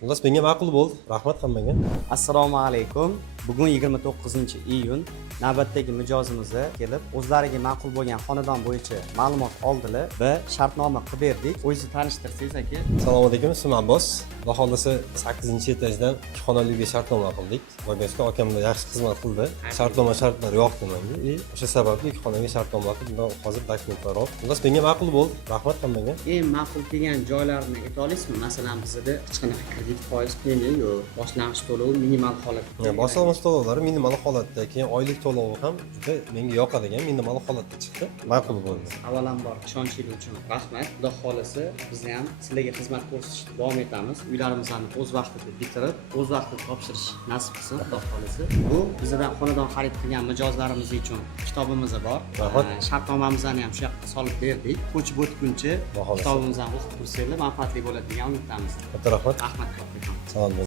Xullas menga ma'qul bo'ldi. Rahmat hammaga. Assalomu alaykum. Bugun 29-iyun navbatdagi mijozimizni kelib, o'zlariga ma'qul bo'lgan xonadon bo'yicha ma'lumot oldilar va shartnoma qilib berdik. O'zingizni tanishtirsangiz aka. Assalomu alaykum, ismim Abbos. Xudo xolasa 8-etajdan 2 xonaliga shartnoma qildik. Boygaska akamda yaxshi xizmat qildi. Shartnoma shartlari yo'qdi menga. O'sha sababli 2 xonaga shartnoma qilib, hozir dokumentlar olib. Xullas menga ma'qul bo'ldi. Rahmat hammaga. Eng ma'qul kelgan joylarini ayta olasizmi? Masalan, bizda hech qanaqa kredit foiz penya yo'q. Boshlang'ich to'lov minimal holatda. Boshlang'ich to'lovlari minimal holatda, keyin oylik to'lovi ham juda menga yoqadigan minimal holatda chiqdi. Ma'qul bo'ldi. Avvalambor ishonchingiz uchun rahmat. Xudo xolasa biz ham sizlarga xizmat ko'rsatishda davom etamiz. Uylarimizni o'z vaqtida bitirib, o'z vaqtida topshirish nasib qilsin, Xudo xolasa. Bu bizdan xonadon xarid qilgan mijozlarimiz uchun kitobimiz bor. Shartnomamizni ham shu yoqqa solib berdik. Ko'chib o'tguncha kitobimizni o'qib tursanglar manfaatli bo'ladi degan umiddamiz. Katta rahmat. Rahmat kattakon. Salom.